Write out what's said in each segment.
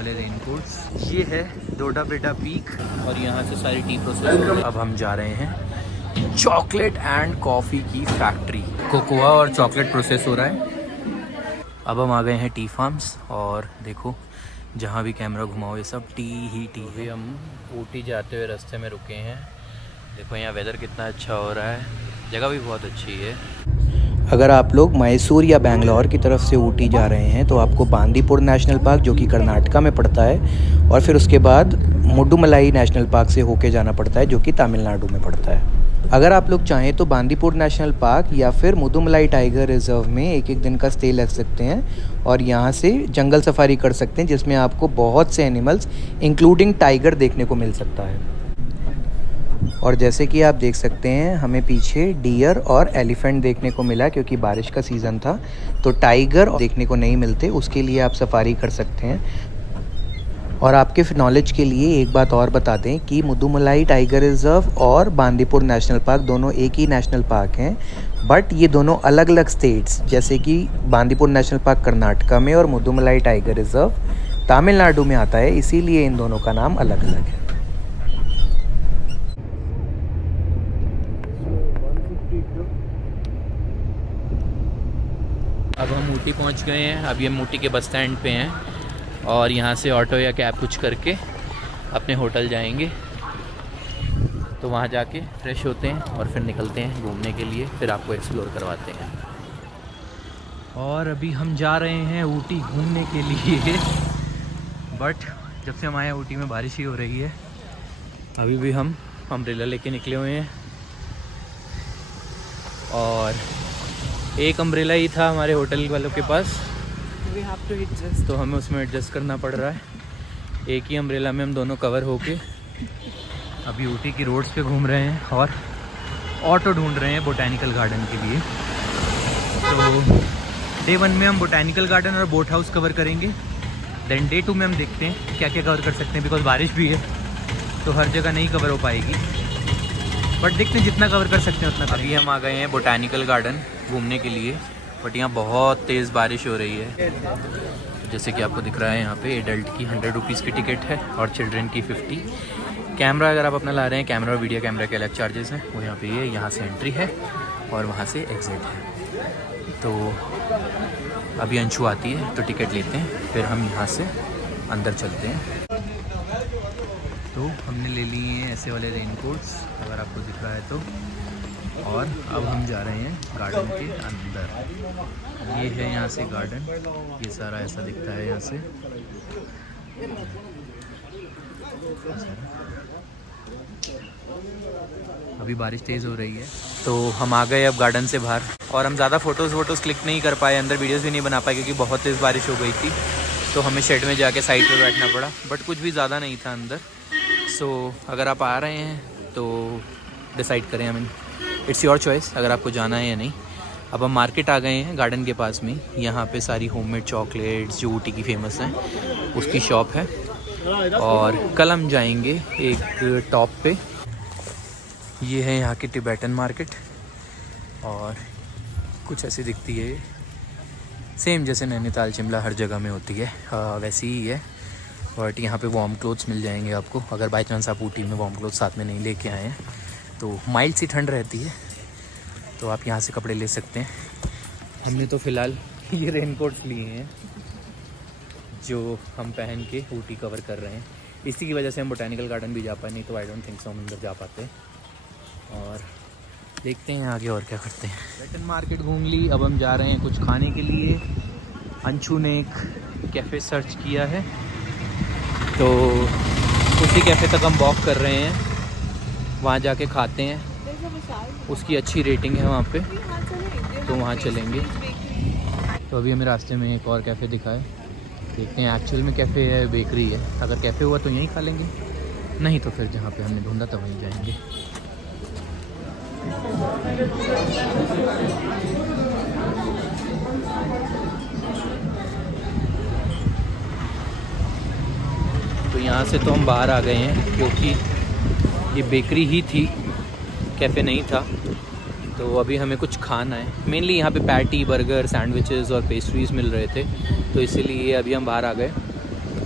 वाले रेनकोट्स। ये है डोडा बेटा पीक और यहाँ से सारी टी प्रोसेस हो रही है। अब हम जा रहे हैं चॉकलेट एंड कॉफ़ी की फैक्ट्री। कोकोआ और चॉकलेट प्रोसेस हो रहा है। अब हम आ गए हैं टी फार्म्स और देखो जहाँ भी कैमरा घुमाओ ये सब टी ही टी। अभी हम ऊटी जाते हुए रास्ते में रुके हैं। देखो यहाँ वेदर कितना अच्छा हो रहा है, जगह भी बहुत अच्छी है। अगर आप लोग मैसूर या बेंगलोर की तरफ से ऊटी जा रहे हैं तो आपको बांदीपुर नेशनल पार्क जो कि कर्नाटका में पड़ता है और फिर उसके बाद मुडुमलाई नेशनल पार्क से होके जाना पड़ता है जो कि तमिलनाडु में पड़ता है। अगर आप लोग चाहें तो बांदीपुर नेशनल पार्क या फिर मुदुमलाई टाइगर रिजर्व में एक दिन का स्टे ले सकते हैं और यहाँ से जंगल सफारी कर सकते हैं जिसमें आपको बहुत से एनिमल्स इंक्लूडिंग टाइगर देखने को मिल सकता है। और जैसे कि आप देख सकते हैं हमें पीछे डियर और एलिफेंट देखने को मिला क्योंकि बारिश का सीज़न था, तो टाइगर देखने को नहीं मिलते, उसके लिए आप सफारी कर सकते हैं। और आपके नॉलेज के लिए एक बात और बता दें कि मुदुमलाई टाइगर रिजर्व और बांदीपुर नेशनल पार्क दोनों एक ही नेशनल पार्क हैं, बट ये दोनों अलग अलग स्टेट्स, जैसे कि बांदीपुर नेशनल पार्क कर्नाटका में और मुदुमलाई टाइगर रिजर्व तमिलनाडु में आता है, इसीलिए इन दोनों का नाम अलग अलग है। अब हम ऊटी पहुंच गए हैं। अभी हम ऊटी के बस स्टैंड पे हैं और यहाँ से ऑटो या कैब कुछ करके अपने होटल जाएंगे। तो वहाँ जाके फ्रेश होते हैं और फिर निकलते हैं घूमने के लिए, फिर आपको एक्सप्लोर करवाते हैं। और अभी हम जा रहे हैं ऊटी घूमने के लिए, बट जब से हम आए ऊटी में बारिश ही हो रही है। अभी भी हम अम्ब्रेला लेके निकले हुए हैं और एक अम्ब्रेला ही था हमारे होटल वालों के पास, तो हमें उसमें एडजस्ट करना पड़ रहा है। एक ही अम्ब्रेला में हम दोनों कवर होके अभी ऊटी की रोड्स पे घूम रहे हैं और ऑटो ढूंढ रहे हैं बोटैनिकल गार्डन के लिए। तो डे 1 में हम बोटैनिकल गार्डन और बोट हाउस कवर करेंगे। देन डे 2 में हम देखते हैं क्या क्या कवर कर सकते हैं, बिकॉज बारिश भी है तो हर जगह नहीं कवर हो पाएगी, बट देखते हैं जितना कवर कर सकते हैं उतना। अभी हम आ गए हैं बोटैनिकल गार्डन घूमने के लिए, बट यहाँ बहुत तेज़ बारिश हो रही है। जैसे कि आपको दिख रहा है यहाँ पे एडल्ट की 100 रुपीज़ की टिकट है और चिल्ड्रन की 50। कैमरा अगर आप अपना ला रहे हैं, कैमरा और वीडियो कैमरा के अलग चार्जेस हैं, वो यहाँ पे है। यहाँ से एंट्री है और वहाँ से एग्ज़िट है। तो अभी अंशु आती है तो टिकट लेते हैं, फिर हम यहाँ से अंदर चलते हैं। तो हमने ले लिए हैं ऐसे वाले रेनकोट्स, अगर आपको दिख रहा है तो। और अब हम जा रहे हैं गार्डन के अंदर। ये है यहाँ से गार्डन, ये सारा ऐसा दिखता है यहाँ से। अभी बारिश तेज़ हो रही है तो हम आ गए अब गार्डन से बाहर, और हम ज़्यादा फ़ोटोज़ क्लिक नहीं कर पाए, अंदर वीडियोज़ भी नहीं बना पाए क्योंकि बहुत तेज़ बारिश हो गई थी। तो हमें शेड में जाके साइड पे बैठना पड़ा, बट कुछ भी ज़्यादा नहीं था अंदर। सो अगर आप आ रहे हैं तो डिसाइड करें, I mean it's your choice अगर आपको जाना है या नहीं। अब हम मार्केट आ गए हैं गार्डन के पास में, यहाँ पे सारी होममेड चॉकलेट्स जो ऊटी की फेमस हैं उसकी शॉप है। और कल हम जाएंगे एक टॉप पे, ये है यहाँ की टिबेटन मार्केट, और कुछ ऐसी दिखती है, सेम जैसे नैनीताल शिमला हर जगह में होती है वैसी ही है। बट यहाँ पे वार्म क्लोथ्स मिल जाएंगे आपको, अगर बाई चांस आप ऊटी में वार्म क्लोथ्स साथ में नहीं लेके आए हैं तो माइल्ड सी ठंड रहती है, तो आप यहाँ से कपड़े ले सकते हैं। हमने तो फ़िलहाल ये रेनकोट्स लिए हैं जो हम पहन के ऊटी कवर कर रहे हैं। इसी की वजह से हम बोटैनिकल गार्डन भी जा पाए, नहीं तो आई डोंट थिंक सो हम अंदर जा पाते। और देखते हैं आगे और क्या करते हैं। टिबेटन मार्केट घूम ली, अब हम जा रहे हैं कुछ खाने के लिए। अंशु ने एक कैफ़े सर्च किया है तो उसी कैफ़े तक हम वॉक कर रहे हैं, वहाँ जाके खाते हैं। उसकी अच्छी रेटिंग है वहाँ पे, तो वहाँ चलेंगे। तो अभी हमें रास्ते में एक और कैफ़े दिखा है, देखते हैं एक्चुअल में कैफ़े है बेकरी है। अगर कैफ़े हुआ तो यहीं खा लेंगे, नहीं तो फिर जहाँ पे हमने ढूंढा था वहीं जाएंगे। तो यहाँ से तो हम बाहर आ गए हैं क्योंकि ये बेकरी ही थी, कैफ़े नहीं था। तो अभी हमें कुछ खाना है, मेनली यहाँ पे पैटी, बर्गर, सैंडविचेस और पेस्ट्रीज़ मिल रहे थे, तो इसीलिए अभी हम बाहर आ गए।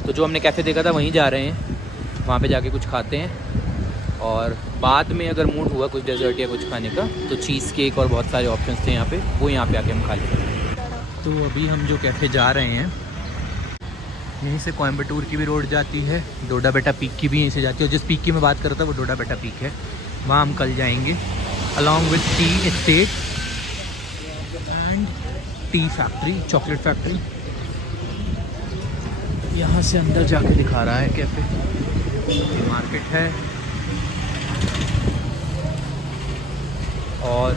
तो जो हमने कैफ़े देखा था वहीं जा रहे हैं, वहाँ पे जाके कुछ खाते हैं और बाद में अगर मूड हुआ कुछ डेजर्ट या कुछ खाने का तो चीज़ केक और बहुत सारे ऑप्शंस थे यहाँ पे, वो यहाँ पे आके हम खा लेंगे। तो अभी हम जो कैफ़े जा रहे हैं यहीं से कोयम्बटूर की भी रोड जाती है, डोडा बेटा पीक की भी यहीं से जाती है, और जिस पीक की मैं बात कर रहा था वो डोडा बेटा पीक है, वहाँ हम कल जाएंगे along with tea estate and tea factory, chocolate factory. यहाँ से अंदर जाके दिखा रहा है कैफ़े, ये मार्केट है और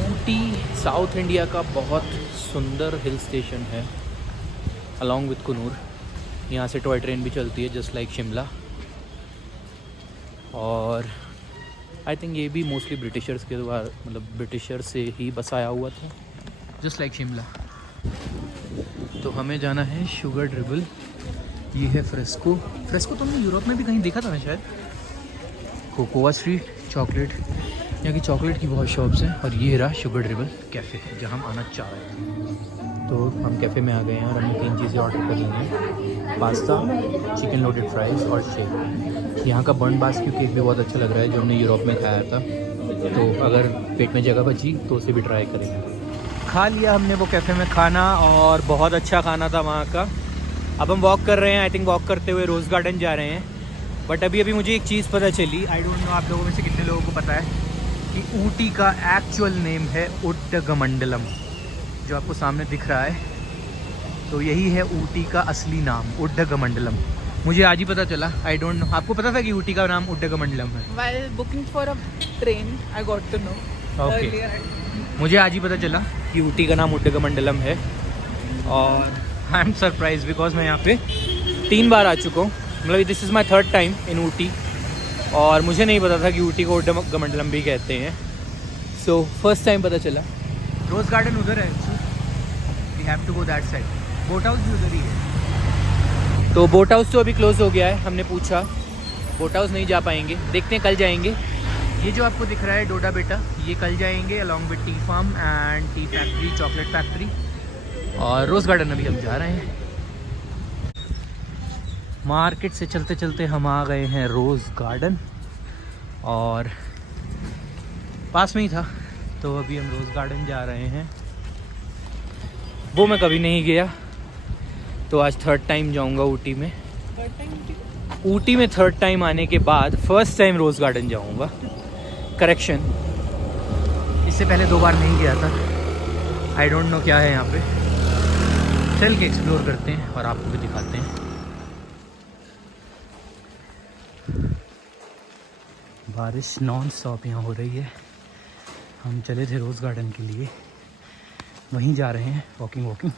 ऊटी साउथ इंडिया का बहुत सुंदर हिल स्टेशन है अलॉन्ग विथ कुनूर। यहाँ से टॉय ट्रेन भी चलती है जस्ट लाइक शिमला, और आई थिंक ये भी मोस्टली ब्रिटिशर्स के द्वारा, मतलब ब्रिटिशर से ही बसाया हुआ था जस्ट लाइक शिमला। तो हमें जाना है शुगर ड्रिबल, ये है फ्रेस्को। फ्रेस्को तुमने यूरोप में भी कहीं देखा था ना शायद। कोकोआ स्ट्रीट चॉकलेट, यहाँ की चॉकलेट की बहुत शॉप्स हैं, और ये रहा शुगर ड्रिबल कैफ़े जहाँ हम आना चाह रहे थे। तो हम कैफ़े में आ गए हैं और हमने 3 चीज़ें ऑर्डर कर ली हैं, पास्ता, चिकन लोडेड फ्राइज़ और शेक। यहाँ का बर्न बास्क्यू केक भी बहुत अच्छा लग रहा है जो हमने यूरोप में खाया था, तो अगर पेट में जगह बची तो उसे भी ट्राई करेंगे। खा लिया हमने वो कैफ़े में खाना, और बहुत अच्छा खाना था वहाँ का। अब हम वॉक कर रहे हैं, आई थिंक वॉक करते हुए रोज़ गार्डन जा रहे हैं। बट अभी मुझे एक चीज़ पता चली, आई डोंट नो आप लोगों में से कितने लोगों को पता है कि ऊटी का एक्चुअल नेम है उड्डगमंडलम, जो आपको सामने दिख रहा है। तो यही है ऊटी का असली नाम, उड्डगमंडलम। मुझे आज ही पता चला, आई डोंट नो। आपको पता था कि ऊटी का नाम उड्डगमंडलम है? While booking for a train, I got to know earlier. मुझे आज ही पता चला कि ऊटी का नाम उड्डगमंडलम है, और आई एम सरप्राइज बिकॉज मैं यहाँ पे 3 बार आ चुका हूँ, मतलब this is my 3rd time in Ooty, और मुझे नहीं पता था कि ऊटी को उड्डगमंडलम भी कहते हैं। सो फर्स्ट टाइम पता चला। रोज़ गार्डन उधर है, we have to go that side. Boat house भी उधर ही है। तो बोट हाउस तो अभी क्लोज हो गया है, हमने पूछा, बोट हाउस नहीं जा पाएंगे, देखते हैं कल जाएंगे। ये जो आपको दिख रहा है डोडा बेटा, ये कल जाएंगे along with tea farm and tea factory, chocolate factory. और रोज़ गार्डन अभी हम जा रहे हैं। मार्केट से चलते चलते हम आ गए हैं रोज़ गार्डन, और पास में ही था, तो अभी हम रोज़ गार्डन जा रहे हैं। वो मैं कभी नहीं गया, तो आज 3rd टाइम जाऊंगा ऊटी में। ऊटी में 3rd टाइम आने के बाद फर्स्ट टाइम रोज़ गार्डन जाऊंगा। करेक्शन, इससे पहले 2 बार नहीं गया था। आई डोंट नो क्या है यहाँ पे, चल के एक्सप्लोर करते हैं और आपको भी दिखाते हैं। बारिश नॉन स्टॉप यहाँ हो रही है। हम चले थे रोज़ गार्डन के लिए, वहीं जा रहे हैं वॉकिंग,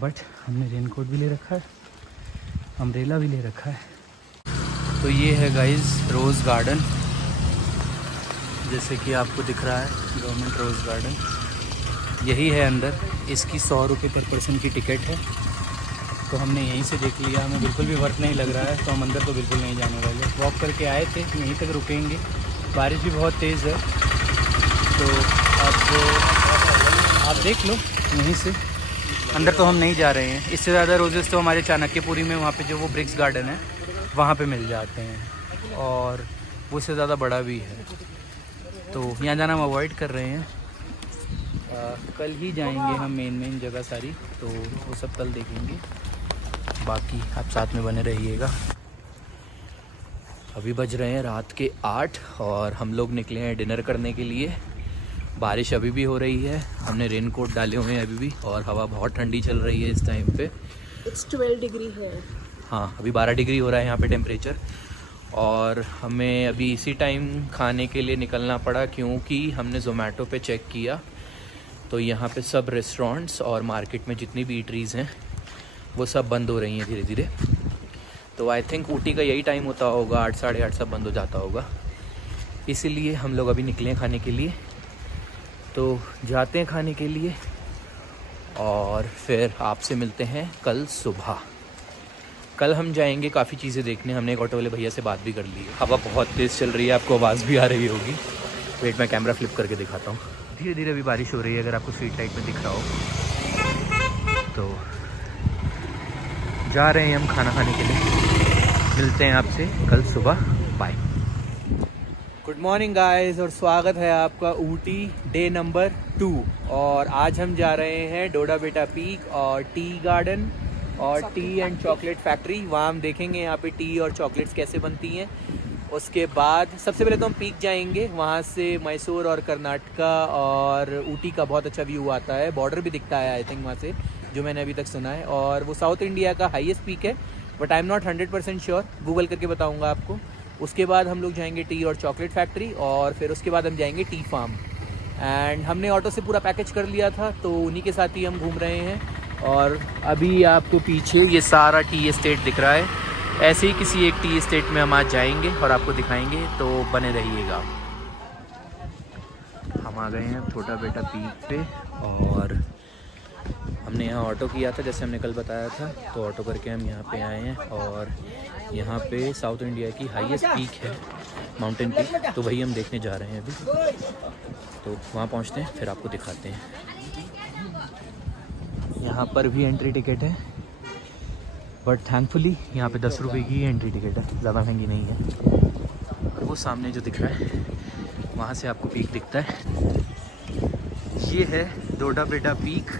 बट हमने रेनकोट भी ले रखा है, अम्ब्रेला भी ले रखा है। तो ये है गाइस रोज़ गार्डन, जैसे कि आपको दिख रहा है गवर्नमेंट रोज़ गार्डन, यही है अंदर। इसकी 100 रुपये पर पर्सन की टिकट है, तो हमने यहीं से देख लिया, हमें बिल्कुल भी वर्थ नहीं लग रहा है, तो हम अंदर तो बिल्कुल नहीं जाने वाले। वॉक करके आए थे, यहीं तक रुकेंगे। बारिश भी बहुत तेज़ है, तो अब आप देख लो यहीं से। अंदर तो हम नहीं जा रहे हैं। इससे ज़्यादा रोजेस तो हमारे चाणक्यपुरी में, वहाँ पे जो वो ब्रिक्स गार्डन है वहाँ पे मिल जाते हैं, और वो उससे ज़्यादा बड़ा भी है, तो यहाँ जाना हम अवॉइड कर रहे हैं। कल ही जाएंगे हम मेन जगह सारी, तो वो सब कल देखेंगे। बाकी आप साथ में बने रहिएगा। अभी बज रहे हैं रात के 8 और हम लोग निकले हैं डिनर करने के लिए। बारिश अभी भी हो रही है, हमने रेनकोट डाले हुए हैं अभी भी, और हवा बहुत ठंडी चल रही है इस टाइम पे। It's 12 डिग्री है। हाँ, अभी 12 डिग्री हो रहा है यहाँ पे टेम्परेचर। और हमें अभी इसी टाइम खाने के लिए निकलना पड़ा, क्योंकि हमने ज़ोमैटो पे चेक किया तो यहाँ पे सब रेस्टोरेंट्स और मार्केट में जितनी भी ईटरीज़ हैं वो सब बंद हो रही हैं धीरे धीरे। तो आई थिंक ऊटी का यही टाइम होता होगा, 8 साढ़े 8 सब बंद हो जाता होगा, इसीलिए हम लोग अभी निकले हैं खाने के लिए। तो जाते हैं खाने के लिए, और फिर आपसे मिलते हैं कल सुबह। कल हम जाएंगे काफ़ी चीज़ें देखने, हमने एक ऑटो वाले भैया से बात भी कर ली है। हवा बहुत तेज़ चल रही है, आपको आवाज़ भी आ रही होगी। वेट, मैं कैमरा फ्लिप करके दिखाता हूँ। धीरे धीरे अभी बारिश हो रही है, अगर आपको स्ट्रीट लाइट में दिख रहा हो तो। जा रहे हैं हम खाना खाने के लिए। मिलते हैं आपसे कल सुबह, बाय। गुड मॉर्निंग गाइस और स्वागत है आपका ऊटी डे नंबर 2। और आज हम जा रहे हैं डोडा बेटा पीक और टी गार्डन और टी एंड चॉकलेट फैक्ट्री। वहाँ हम देखेंगे यहाँ पे टी और चॉकलेट्स कैसे बनती हैं। उसके बाद सबसे पहले तो हम पीक जाएंगे, वहाँ से मैसूर और कर्नाटका और ऊटी का बहुत अच्छा व्यू आता है, बॉर्डर भी दिखता है आई थिंक वहाँ से, जो मैंने अभी तक सुना है। और वो साउथ इंडिया का हाईएस्ट पीक है, but I am not 100% sure, Google करके बताऊँगा आपको। उसके बाद हम लोग जाएंगे टी और चॉकलेट फैक्ट्री और फिर उसके बाद हम जाएंगे टी फार्म। एंड हमने ऑटो से पूरा पैकेज कर लिया था, तो उन्हीं के साथ ही हम घूम रहे हैं। और अभी आपको पीछे ये सारा टी एस्टेट दिख रहा है, ऐसे ही किसी एक टी एस्टेट में हम आज जाएंगे और आपको दिखाएंगे, तो बने रहिएगा। हम आ गए हैं छोटा बेटा पीक पे और हमने यहाँ ऑटो किया था जैसे हमने कल बताया था, तो ऑटो करके हम यहाँ पे आए हैं। और यहाँ पे साउथ इंडिया की हाईएस्ट पीक है, माउंटेन पीक, तो वही हम देखने जा रहे हैं अभी। तो वहाँ पहुँचते हैं फिर आपको दिखाते हैं। यहाँ पर भी एंट्री टिकट है, बट थैंकफुली यहाँ पे 10 रुपये की एंट्री टिकट है, ज़्यादा महंगी नहीं है। और वो सामने जो दिख रहा है वहाँ से आपको पीक दिखता है, ये है डोडा बेटा पीक।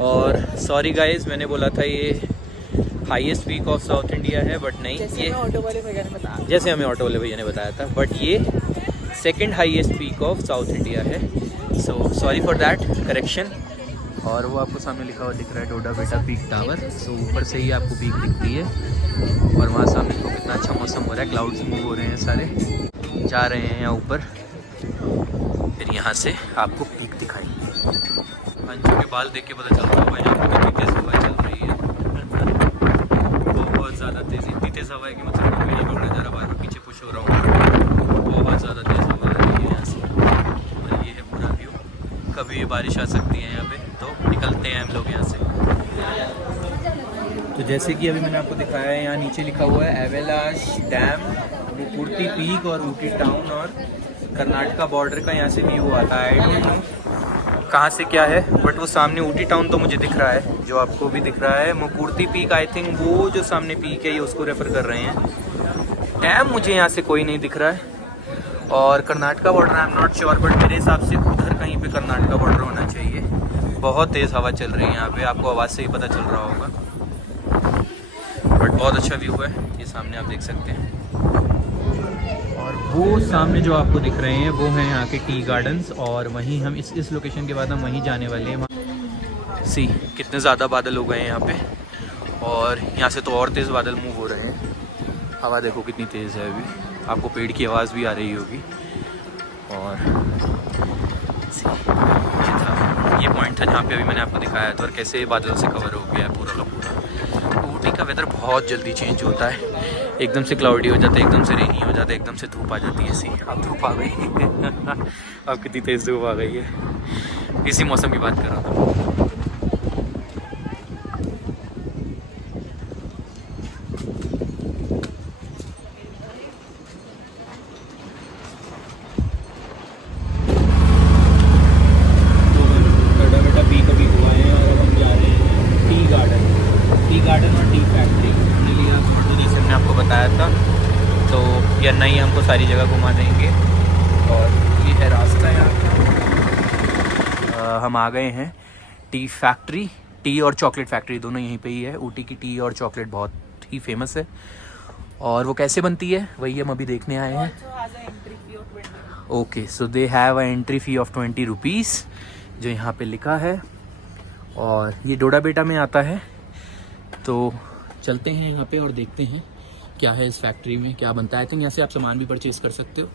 और सॉरी गाइस, मैंने बोला था ये highest peak of south India है, बट नहीं, जैसे ये ऑटो वाले भैया ने बताया, जैसे हमें ऑटो वाले भैया ने बताया था, बट ये second highest peak of south India है। So sorry for that correction. और वो आपको सामने लिखा हुआ दिख रहा है डोडा बेटा पीक टावर। सो ऊपर से ही आपको पीक दिखती है और वहाँ सामने को कितना अच्छा मौसम हो रहा है, क्लाउड्स मूव हो रहे हैं सारे, जा रहे हैं यहाँ ऊपर। फिर यहाँ से आपको पीक दिखाएंगे। अंजू के बाल देख के पता चलता होगा यहाँ पर कितनी तेज़ हवा चल रही है, बहुत ज़्यादा तेज़, इतनी तेज़ हवा है कि मतलब मैं नहीं पकड़ा जा रहा, बार बार पीछे पुश हो रहा हूँ। बहुत ज़्यादा तेज़ हवा आ रही है यहाँ से। और ये है पूरा व्यू, कभी भी बारिश आ सकती है यहाँ पे, तो निकलते हैं हम लोग यहाँ से। तो जैसे कि अभी मैंने आपको दिखाया है, यहाँ नीचे लिखा हुआ है एवेलाश डैम, मुकुर्ती पीक और ऊटी टाउन और कर्नाटका बॉर्डर का यहाँ से व्यू आता है। आई डोंट नो कहाँ से क्या है, बट वो सामने ऊटी टाउन तो मुझे दिख रहा है, जो आपको भी दिख रहा है। मुकुर्ती पीक आई थिंक वो जो सामने पीक है ये उसको रेफर कर रहे हैं। डैम मुझे यहाँ से कोई नहीं दिख रहा है। और Karnataka border I am not sure, but मेरे हिसाब से उधर कहीं पे कर्नाटका बॉर्डर होना चाहिए। बहुत तेज़ हवा चल रही है यहाँ पे, आपको आवाज़ से ही पता चल रहा होगा, बट बहुत अच्छा व्यू है, ये सामने आप देख सकते हैं। और वो सामने जो आपको दिख रहे हैं वो हैं यहाँ के टी गार्डन्स, और वहीं हम इस लोकेशन के बाद हम वहीं जाने वाले हैं। सी कितने ज़्यादा बादल हो गए हैं यहाँ पे, और यहाँ से तो और तेज़ बादल मूव हो रहे हैं। हवा देखो कितनी तेज़ है, अभी आपको पेड़ की आवाज़ भी आ रही होगी। और ये पॉइंट था जहाँ पे अभी मैंने आपको दिखाया था, और कैसे बादलों से कवर हो गया है पूरा का पूरा। ऊटी का वेदर बहुत जल्दी चेंज होता है, एकदम से क्लाउडी हो जाता है, एकदम से रेनी हो जाता है, एकदम से धूप आ जाती है। सी अब धूप आ गई अब कितनी तेज़ धूप आ गई है, इसी मौसम की बात कर रहा था। या नहीं, हमको सारी जगह घुमा देंगे। और ये है रास्ता यहाँ का। हम आ गए हैं टी फैक्ट्री, टी और चॉकलेट फैक्ट्री दोनों यहीं पे ही है। ऊटी की टी और चॉकलेट बहुत ही फेमस है, और वो कैसे बनती है वही हम अभी देखने आए हैं। Okay, so they have a entry fee of 20 rupees, जो यहाँ पे लिखा है। और ये डोडा बेटा में आता है, तो चलते हैं यहाँ पे और देखते हैं क्या है इस फैक्ट्री में, क्या बनता है। आई थिंक यहाँ से आप सामान भी परचेज कर सकते हो,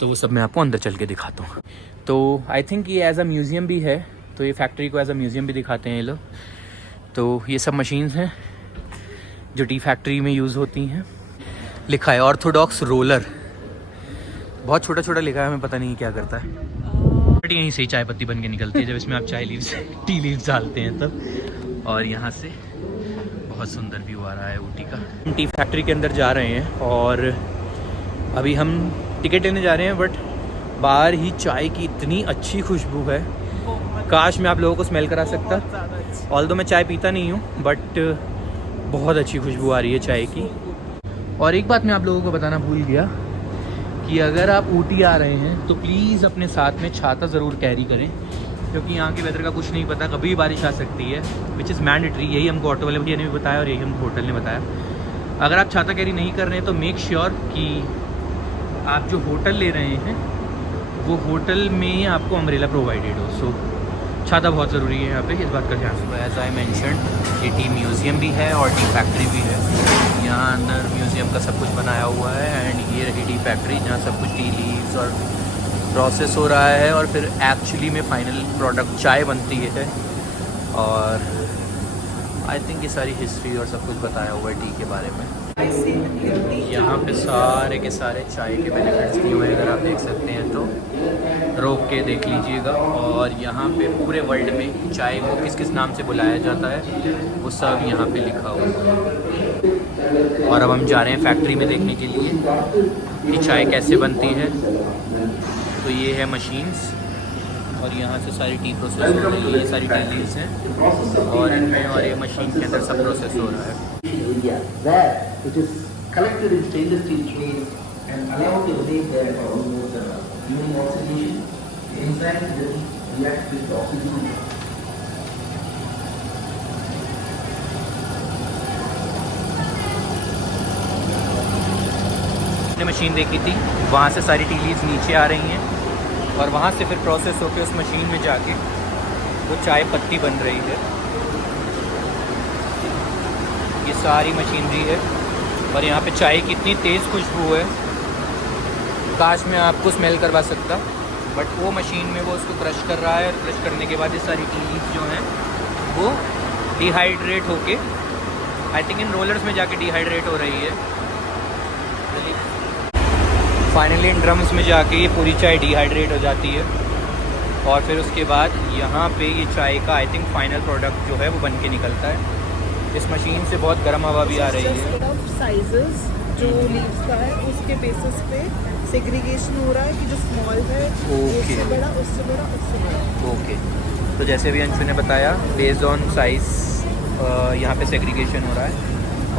तो वो सब मैं आपको अंदर चल के दिखाता हूँ। तो आई थिंक ये एज अ म्यूज़ियम भी है, तो ये फैक्ट्री को एज अ म्यूज़ियम भी दिखाते हैं ये लोग। तो ये सब मशीन्स हैं जो टी फैक्ट्री में यूज़ होती हैं। लिखा है ऑर्थोडॉक्स रोलर, बहुत छोटा छोटा लिखा है, हमें पता नहीं क्या करता है, बट यहीं से ही चाय पत्ती बन के निकलती है जब इसमें आप चाय लीव्स टी लीव्स डालते हैं तब। और यहाँ से बहुत सुंदर व्यू आ रहा है ऊटी का। हम टी फैक्ट्री के अंदर जा रहे हैं और अभी हम टिकट लेने जा रहे हैं, बट बाहर ही चाय की इतनी अच्छी खुशबू है, काश मैं आप लोगों को स्मेल करा सकता। ऑल्दो मैं चाय पीता नहीं हूँ, बट बहुत अच्छी खुशबू आ रही है चाय की। और एक बात मैं आप लोगों को बताना भूल गया कि अगर आप ऊटी आ रहे हैं तो प्लीज़ अपने साथ में छाता ज़रूर कैरी करें, क्योंकि यहाँ के वेदर का कुछ नहीं पता, कभी भी बारिश आ सकती है, विच इज़ मैंडेटरी। यही हमको ऑटो वाले भैया ने भी बताया और यही हमको होटल ने बताया। अगर आप छाता कैरी नहीं कर रहे हैं तो मेक श्योर कि आप जो होटल ले रहे हैं वो होटल में आपको अम्ब्रेला प्रोवाइडेड हो। सो छाता बहुत ज़रूरी है यहाँ पे, इस बात का ध्यान रखो। एज आई मैंशन, ये टी म्यूज़ियम भी है और टी फैक्ट्री भी है। यहाँ अंदर म्यूज़ियम का सब कुछ बनाया हुआ है एंड ये रही टी फैक्ट्री जहाँ सब कुछ टी लीव्स और प्रोसेस हो रहा है और फिर एक्चुअली में फाइनल प्रोडक्ट चाय बनती है। और आई थिंक ये सारी हिस्ट्री और सब कुछ बताया हुआ है टी के बारे में। यहाँ पे सारे के सारे चाय के बेनिफिट्स दिए हुए हैं, अगर आप देख सकते हैं तो रोक के देख लीजिएगा। और यहाँ पे पूरे वर्ल्ड में चाय को किस किस नाम से बुलाया जाता है वो सब यहाँ पे लिखा हुआ है। और अब हम जा रहे हैं फैक्ट्री में देखने के लिए कि चाय कैसे बनती है। तो ये है मशीन्स और यहाँ से सारी टी प्रोसेस हो रही है, ये सारी टी लीव्स हैं और इनमें और ये मशीन के अंदर सब प्रोसेस हो रहा है। Which is collected in stainless steel trays and allowed to remain there for almost during oxidation. The enzymes will react with the oxygen. हमने मशीन देखी थी, वहाँ से सारी टी लीव्स नीचे आ रही हैं और वहाँ से फिर प्रोसेस होकर उस मशीन में जाके वो चाय पत्ती बन रही है। ये सारी मशीनरी है और यहाँ पे चाय की इतनी तेज़ खुशबू है, काश मैं आपको स्मेल करवा सकता, बट वो मशीन में वो उसको क्रश कर रहा है और क्रश करने के बाद ये सारी टी लीव्स जो हैं वो डिहाइड्रेट होके आई थिंक इन रोलर्स में जाके डिहाइड्रेट हो रही है। फाइनली इन ड्रम्स में जाके ये पूरी चाय डिहाइड्रेट हो जाती है और फिर उसके बाद यहाँ पे ये चाय का आई थिंक फाइनल प्रोडक्ट जो है वो बन के निकलता है। इस मशीन से बहुत गर्म हवा भी आ रही है। साइजेस जो लीव्स का है उसके बेसिस पे सेग्रीगेशन हो रहा है कि जो स्मॉल है उससे बड़ा, उससे बड़ा, उससे बड़ा। ओके, तो जैसे भी अंशु ने बताया बेस्ड ऑन साइज यहाँ पे सेग्रीगेशन हो रहा है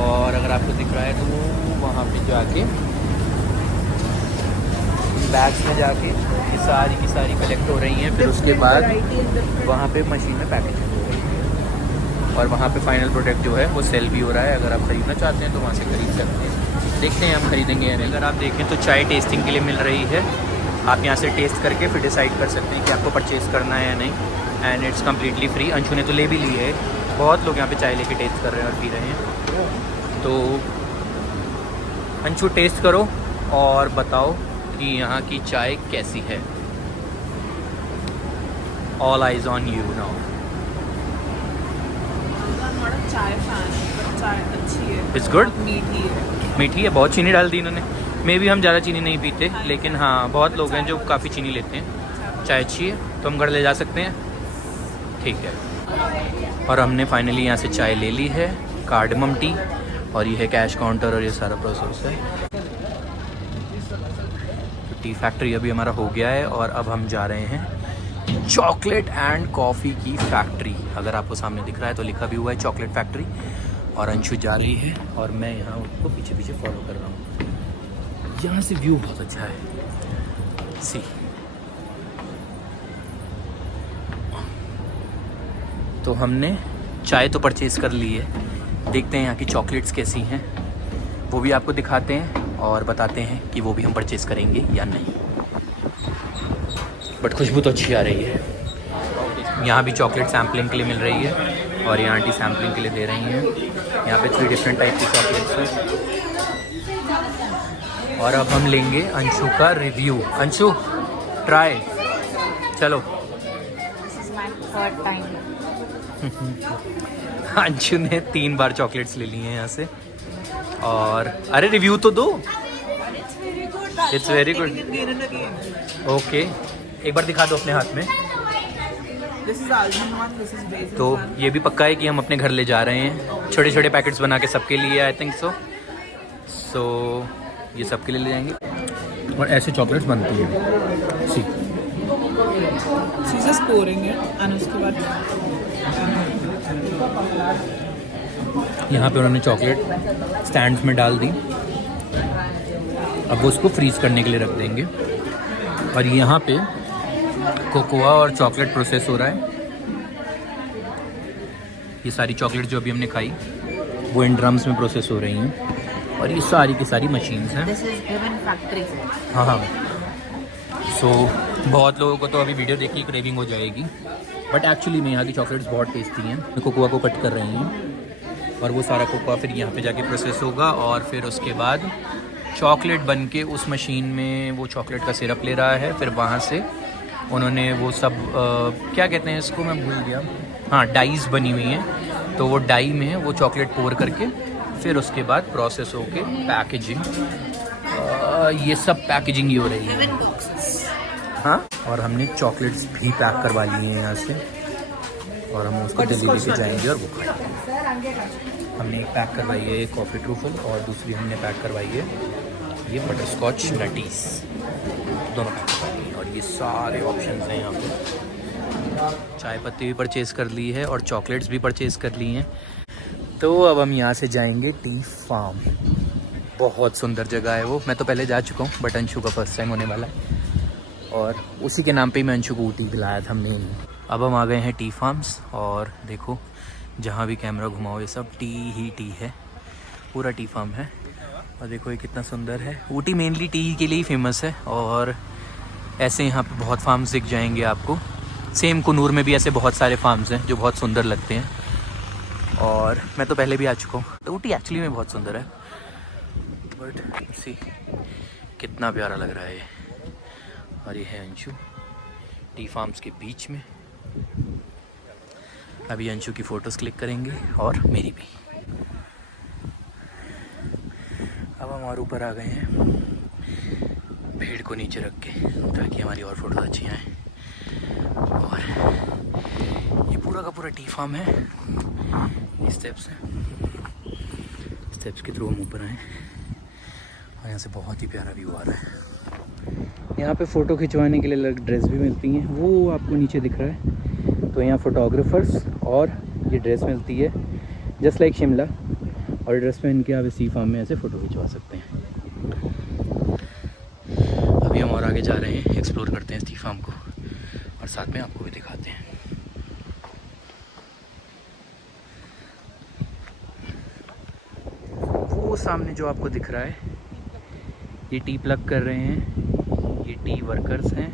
और अगर आपको दिख रहा है तो वो वहाँ पे जाके बैग्स में जाके ये सारी की सारी कलेक्ट हो रही हैं, फिर उसके बाद वहाँ पे मशीन में पैकेजिंग हो रही है और वहाँ पे फाइनल प्रोडक्ट जो है वो सेल भी हो रहा है। अगर आप ख़रीदना चाहते हैं तो वहाँ से खरीद सकते हैं। देखते हैं हम खरीदेंगे या नहीं। अगर आप देखें तो चाय टेस्टिंग के लिए मिल रही है, आप यहाँ से टेस्ट करके फिर डिसाइड कर सकते हैं कि आपको परचेज़ करना है या नहीं and it's completely free. Anshu ने तो ले भी ली है, बहुत लोग यहाँ पे चाय लेके टेस्ट कर रहे हैं और पी रहे हैं। तो अंशु टेस्ट करो और बताओ कि यहाँ की चाय कैसी है। All eyes on you now. चाय फैन, चाय अच्छी है, इट्स गुड, मीठी है। मीठी है, बहुत चीनी डाल दी इन्होंने। मे भी हम ज़्यादा चीनी नहीं पीते, लेकिन हाँ बहुत लोग हैं जो काफ़ी चीनी लेते हैं। चाय अच्छी है तो हम घर ले जा सकते हैं, ठीक है। और हमने फाइनली यहाँ से चाय ले ली है, कार्डमम टी, और ये है कैश काउंटर और ये सारा प्रोसेस है। टी फैक्ट्री अभी हमारा हो गया है और अब हम जा रहे हैं चॉकलेट एंड कॉफ़ी की फैक्ट्री। अगर आपको सामने दिख रहा है तो लिखा भी हुआ है चॉकलेट फैक्ट्री। और अंशु जा रही है और मैं यहाँ उसको पीछे पीछे फॉलो कर रहा हूँ। यहाँ से व्यू बहुत अच्छा है, सी। तो हमने चाय तो परचेज़ कर ली है, देखते हैं यहाँ की चॉकलेट्स कैसी हैं, वो भी आपको दिखाते हैं और बताते हैं कि वो भी हम परचेज़ करेंगे या नहीं। बट खुशबू तो अच्छी आ रही है। यहाँ भी चॉकलेट सैम्पलिंग के लिए मिल रही है और यहाँ आंटी सैम्पलिंग के लिए दे रही हैं। यहाँ पे 3 डिफरेंट टाइप की चॉकलेट्स हैं और अब हम लेंगे अंशु का रिव्यू। अंशु ट्राई, चलो। अंशु ने 3 बार चॉकलेट्स ले ली हैं यहाँ से। और अरे रिव्यू तो दो। It's very good. ओके, एक बार दिखा दो अपने हाथ में। तो ये भी पक्का है कि हम अपने घर ले जा रहे हैं, छोटे छोटे पैकेट्स बना के सबके लिए, आई थिंक सो ये सबके लिए ले जाएंगे। और ऐसे चॉकलेट्स बनती है, सी। उसके बाद यहाँ पे उन्होंने चॉकलेट स्टैंड्स में डाल दी। अब वो उसको फ्रीज़ करने के लिए रख देंगे। और यहाँ पे कोकोआ और चॉकलेट प्रोसेस हो रहा है। ये सारी चॉकलेट जो अभी हमने खाई वो इन ड्रम्स में प्रोसेस हो रही हैं। और ये सारी की सारी मशीन्स हैं। हाँ हाँ। सो बहुत लोगों को तो अभी वीडियो देख के क्रेविंग हो जाएगी, बट एक्चुअली में यहाँ की चॉकलेट्स बहुत टेस्टी हैं। कोकोआ को कट कर रही हैं और वो सारा कोकोआ फिर यहाँ पे जाके प्रोसेस होगा और फिर उसके बाद चॉकलेट बन के उस मशीन में वो चॉकलेट का सिरप ले रहा है। फिर वहाँ से उन्होंने वो सब क्या कहते हैं इसको, मैं भूल गया, हाँ डाइज बनी हुई हैं, तो वो डाई में वो चॉकलेट पोर करके फिर उसके बाद प्रोसेस होके पैकेजिंग, ये सब पैकेजिंग ही हो रही है। हाँ, और हमने चॉकलेट्स भी पैक करवा ली हैं यहाँ से और हम उसको दिल्ली लेके जाएंगे और वो खाएंगे। हमने एक पैक करवाई है एक कॉफ़ी ट्रूफल और दूसरी हमने पैक करवाई है ये बटर स्कॉच नटीज, दोनों पैक करवाई हैं। और ये सारे ऑप्शंस हैं यहाँ पे। चाय पत्ती भी परचेज़ कर ली है और चॉकलेट्स भी परचेज़ कर ली हैं। तो अब हम यहाँ से जाएंगे टी फार्म। बहुत सुंदर जगह है वो, मैं तो पहले जा चुका हूँ बट अंशु का फर्स्ट टाइम होने वाला है और उसी के नाम पे मैं अंशु को ऊटी पिलाया था हमने। अब हम आ गए हैं टी फार्म्स और देखो जहाँ भी कैमरा घुमाओ ये सब टी ही टी है, पूरा टी फार्म है। और देखो ये कितना सुंदर है। ऊटी मेनली टी के लिए ही फेमस है और ऐसे यहाँ पे बहुत फार्म्स दिख जाएंगे आपको। सेम कुन्नूर में भी ऐसे बहुत सारे फार्म्स हैं जो बहुत सुंदर लगते हैं और मैं तो पहले भी आ चुका हूँ। तो ऊटी एक्चुअली में बहुत सुंदर है, बट सी कितना प्यारा लग रहा है ये। और ये है अंशु टी फार्म्स के बीच में। अभी अंशु की फ़ोटोज़ क्लिक करेंगे और मेरी भी। अब हम और ऊपर आ गए हैं भीड़ को नीचे रख के ताकि हमारी और फ़ोटोज़ अच्छी आएँ। और ये पूरा का पूरा टी फार्म है। ये स्टेप्स हैं, स्टेप्स के थ्रू हम ऊपर आए और यहाँ से बहुत ही प्यारा व्यू आ रहा है। यहाँ पे फ़ोटो खिंचवाने के लिए अलग ड्रेस भी मिलती हैं, वो आपको नीचे दिख रहा है। तो यहाँ फ़ोटोग्राफर्स और ये ड्रेस मिलती है जस्ट लाइक शिमला, और ड्रेस पहन के आप इसी फार्म में ऐसे फ़ोटो खिंचवा सकते हैं। अभी हम और आगे जा रहे हैं, एक्सप्लोर करते हैं इस टी फार्म को और साथ में आपको भी दिखाते हैं। वो सामने जो आपको दिख रहा है ये टी प्लग कर रहे हैं, ये टी वर्कर्स हैं।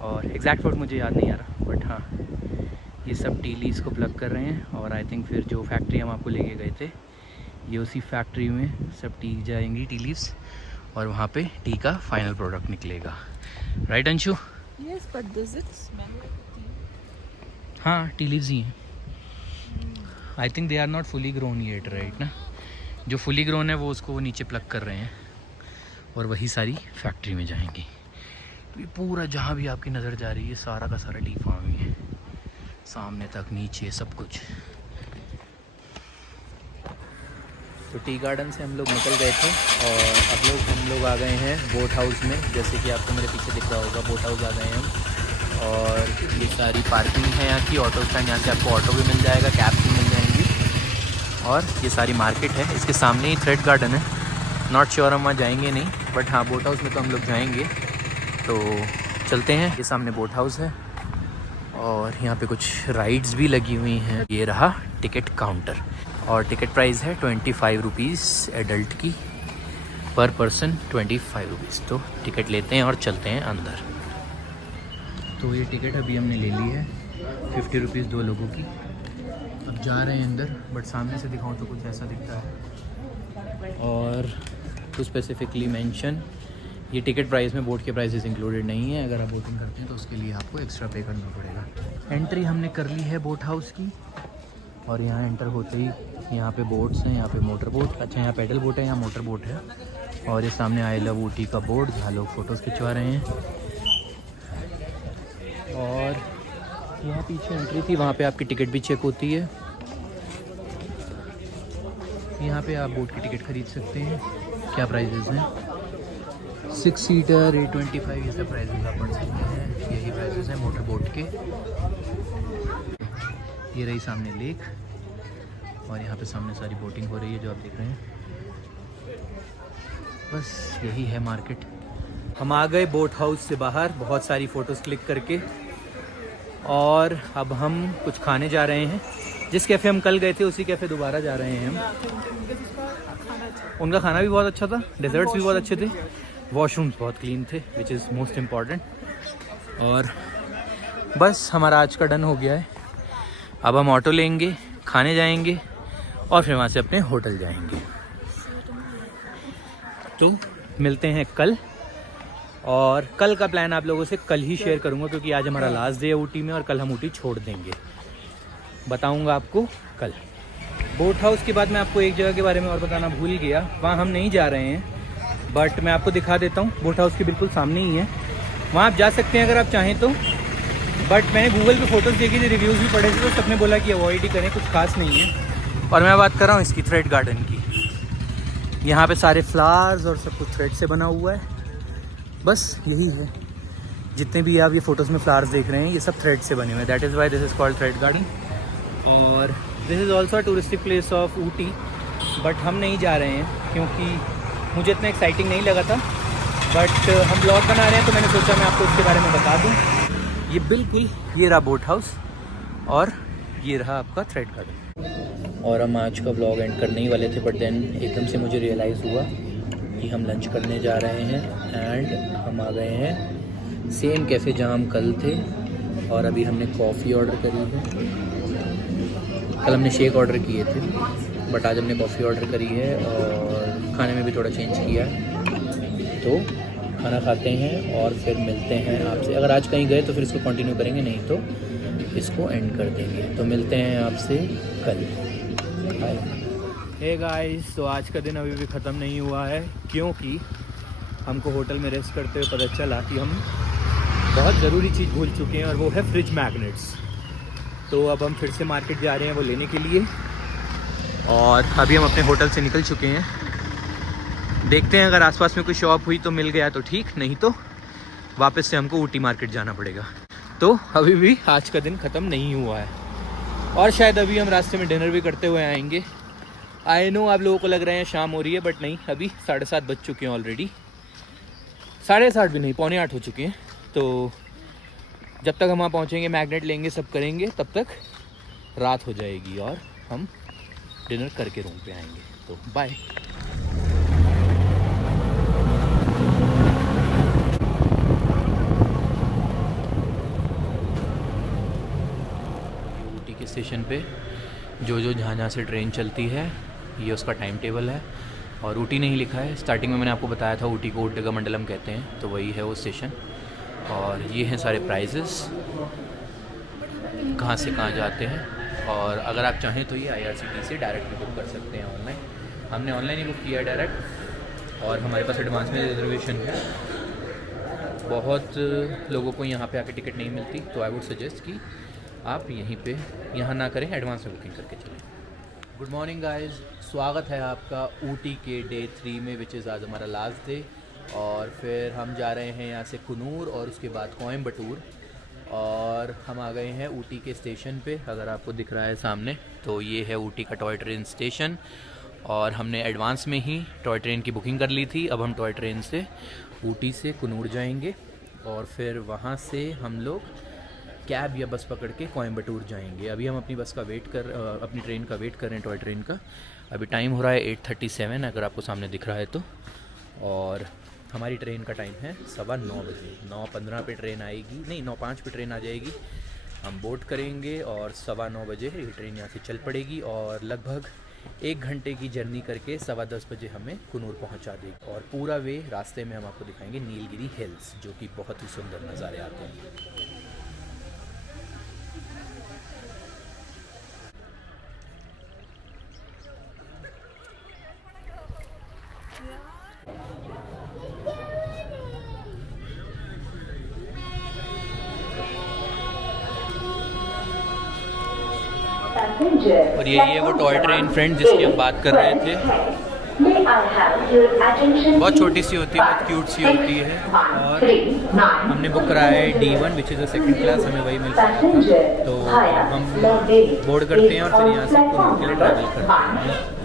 और एग्जैक्ट वर्ड मुझे याद नहीं आ रहा, बट हाँ ये सब टी लीव्स को प्लग कर रहे हैं। और आई थिंक फिर जो फैक्ट्री हम आपको लेके गए थे ये उसी फैक्ट्री में सब टी जाएंगी, टी लीव्स, और वहाँ पे टी का फाइनल प्रोडक्ट निकलेगा। Right Anshu? Yes, but does it smell like tea? हाँ टी लीव्स ही हैं। I think they are not fully grown yet, right ना? जो फुली ग्रोन है वो उसको वो नीचे प्लग कर रहे हैं और वही सारी फैक्ट्री में जाएंगी। तो ये पूरा जहाँ भी आपकी नज़र जा रही है सारा का सारा टी फार्म ही है, सामने तक नीचे सब कुछ। तो टी गार्डन से हम लोग निकल गए थे और अब हम लोग आ गए हैं बोट हाउस में। जैसे कि आपको मेरे पीछे दिख रहा होगा, बोट हाउस आ गए हैं हम। और ये सारी पार्किंग है यहाँ की, ऑटो स्टैंड, यहाँ से आपको ऑटो भी मिल जाएगा, कैब भी मिल जाएंगी। और ये सारी मार्केट है, इसके सामने ही थ्रेड गार्डन है। नॉट श्योर हम वहाँ जाएंगे नहीं, बट हाँ बोट हाउस में तो हम लोग जाएंगे। तो चलते हैं, ये सामने बोट हाउस है और यहाँ पे कुछ राइड्स भी लगी हुई हैं। ये रहा टिकट काउंटर और टिकट प्राइस है 25 रुपीज़ एडल्ट की, पर पर्सन 25 रुपीज़। तो टिकट लेते हैं और चलते हैं अंदर। तो ये टिकट अभी हमने ले ली है 50 रुपीज़ 2 लोगों की। अब जा रहे हैं अंदर, बट सामने से दिखाऊं तो कुछ ऐसा दिखता है। और टू स्पेसिफिकली मेंशन, ये टिकट प्राइस में बोट के प्राइसेस इंक्लूडेड नहीं है। अगर आप बोटिंग करते हैं तो उसके लिए आपको एक्स्ट्रा पे करना पड़ेगा। एंट्री हमने कर ली है बोट हाउस की और यहाँ एंटर होते ही यहाँ पे बोट्स हैं, यहाँ पे मोटर बोट, अच्छा यहाँ पैडल बोट है, यहाँ मोटर बोट है। और ये सामने आई लव ऊटी का बोर्ड जहाँ लोग फ़ोटोज़ खिंचवा रहे हैं। और यहाँ पीछे एंट्री थी, वहाँ पे आपकी टिकट भी चेक होती है। यहाँ पे आप बोट की टिकट खरीद सकते हैं। क्या प्राइजेस हैं? 6 सीटर 825, ये सब प्राइजेस आप पढ़ सकते हैं। यही प्राइजेस हैं मोटर बोट के। ये रही सामने लेक और यहाँ पे सामने सारी बोटिंग हो रही है जो आप देख रहे हैं। बस यही है मार्केट। हम आ गए बोट हाउस से बाहर बहुत सारी फ़ोटोज़ क्लिक करके, और अब हम कुछ खाने जा रहे हैं। जिस कैफ़े हम कल गए थे उसी कैफ़े दोबारा जा रहे हैं हम। उनका खाना भी बहुत अच्छा था, डेजर्ट्स भी बहुत अच्छे थे, वॉशरूम्स बहुत क्लीन थे, विच इज़ मोस्ट इम्पॉर्टेंट। और बस हमारा आज का डन हो गया है। अब हम ऑटो लेंगे, खाने जाएंगे और फिर वहाँ से अपने होटल जाएंगे। तो मिलते हैं कल, और कल का प्लान आप लोगों से कल ही शेयर करूँगा क्योंकि आज हमारा लास्ट डे है ऊटी में और कल हम ऊटी छोड़ देंगे। बताऊँगा आपको कल। बोट हाउस के बाद मैं आपको एक जगह के बारे में और बताना भूल गया, वहाँ हम नहीं जा रहे हैं बट मैं आपको दिखा देता हूँ। बोट हाउस के बिल्कुल सामने ही है, वहाँ आप जा सकते हैं अगर आप चाहें तो। बट मैंने गूगल पे फ़ोटोज़ देखी थी, रिव्यूज़ भी पढ़े थे, तो सबने बोला कि अवॉइड ही करें, कुछ खास नहीं है। और मैं बात कर रहा हूँ इसकी थ्रेड गार्डन की। यहाँ पे सारे फ्लावर्स और सब कुछ थ्रेड से बना हुआ है। बस यही है, जितने भी आप ये फ़ोटोज़ में फ्लावर्स देख रहे हैं ये सब थ्रेड से बने हुए हैं। That is why this is called thread garden. और this is also a touristic place of Ooty, but हम नहीं जा रहे हैं क्योंकि मुझे इतना एक्साइटिंग नहीं लगा था। बट हम ब्लॉग बना रहे हैं तो मैंने सोचा मैं आपको इसके बारे में बता दूँ। ये बिल्कुल ये रहा बोट हाउस और ये रहा आपका थ्रेड गार्डन। और हम आज का ब्लॉग एंड करने ही वाले थे, बट देन एकदम से मुझे रियलाइज़ हुआ कि हम लंच करने जा रहे हैं एंड हम आ गए हैं सेम कैफ़े जहाँ हम कल थे। और अभी हमने कॉफ़ी ऑर्डर करी है। कल हमने शेक ऑर्डर किए थे बट आज हमने कॉफ़ी ऑर्डर करी है और खाने में भी थोड़ा चेंज किया है। तो खाना खाते हैं और फिर मिलते हैं आपसे। अगर आज कहीं गए तो फिर इसको कंटिन्यू करेंगे, नहीं तो इसको एंड कर देंगे। तो मिलते हैं आपसे कल। बाय। हे गाइस, तो आज का दिन अभी भी ख़त्म नहीं हुआ है क्योंकि हमको होटल में रेस्ट करते हुए पता चला कि हम बहुत ज़रूरी चीज़ भूल चुके हैं और वो है फ्रिज मैग्नेट्स। तो अब हम फिर से मार्केट जा रहे हैं वो लेने के लिए, और अभी हम अपने होटल से निकल चुके हैं। देखते हैं अगर आसपास में कोई शॉप हुई तो मिल गया तो ठीक, नहीं तो वापस से हमको ऊटी मार्केट जाना पड़ेगा। तो अभी भी आज का दिन ख़त्म नहीं हुआ है और शायद अभी हम रास्ते में डिनर भी करते हुए आएंगे। आई नो आप लोगों को लग रहे हैं शाम हो रही है, बट नहीं, अभी 7:30 बज चुके हैं ऑलरेडी। 7:30 भी नहीं, 7:45 हो चुके हैं। तो जब तक हम वहाँ पहुँचेंगे, मैग्नेट लेंगे, सब करेंगे, तब तक रात हो जाएगी और हम डिनर करके रूम पे आएंगे। तो बाय। ऊटी के स्टेशन पे जो जहाँ से ट्रेन चलती है ये उसका टाइम टेबल है, और ऊटी नहीं लिखा है। स्टार्टिंग में मैंने आपको बताया था ऊटी को उड्डगमंडलम कहते हैं, तो वही है वो स्टेशन। और ये हैं सारे प्राइजेस, कहाँ से कहाँ जाते हैं। और अगर आप चाहें तो ये IRCTC से डायरेक्ट भी बुक कर सकते हैं ऑनलाइन। हमने ऑनलाइन ही बुक किया डायरेक्ट, और हमारे पास एडवांस में रिजर्वेशन है। बहुत लोगों को यहाँ पे आके टिकट नहीं मिलती, तो आई वुड सजेस्ट कि आप यहाँ ना करें, एडवांस में बुकिंग करके चलें। गुड मॉर्निंग गाइस, स्वागत है आपका ऊटी के डे 3 में, विच इज़ आज हमारा लास्ट डे। और फिर हम जा रहे हैं यहाँ से कुनूर और उसके बाद कोयम्बटूर, और हम आ गए हैं ऊटी के स्टेशन पे। अगर आपको दिख रहा है सामने, तो ये है ऊटी का टॉय ट्रेन स्टेशन। और हमने एडवांस में ही टॉय ट्रेन की बुकिंग कर ली थी। अब हम टॉय ट्रेन से ऊटी से कुनूर जाएंगे और फिर वहाँ से हम लोग कैब या बस पकड़ के कोयम्बटूर जाएंगे। अभी हम अपनी ट्रेन का वेट कर रहे हैं, टॉय ट्रेन का। अभी टाइम हो रहा है 8:37, अगर आपको सामने दिख रहा है तो। और हमारी ट्रेन का टाइम है 9:15 बजे। 9:15 पे ट्रेन आएगी, नहीं 9:05 पे ट्रेन आ जाएगी। हम बोर्ड करेंगे और 9:15 बजे ये ट्रेन यहाँ से चल पड़ेगी, और लगभग 1 घंटे की जर्नी करके 10:15 बजे हमें कुनूर पहुँचा देगी। और पूरा वे रास्ते में हम आपको दिखाएंगे नीलगिरी हिल्स, जो कि बहुत ही सुंदर नज़ारे आते हैं। और यही है वो टॉय ट्रेन फ्रेंड जिसकी हम बात कर रहे थे। बहुत छोटी सी होती है, बहुत क्यूट सी होती है। और हमने बुक कराया है D1 which is a second class, हमें वही मिल सकता है। तो हम बोर्ड करते हैं और फिर यहाँ से कुल्लू के लिए ट्रैवल करते हैं।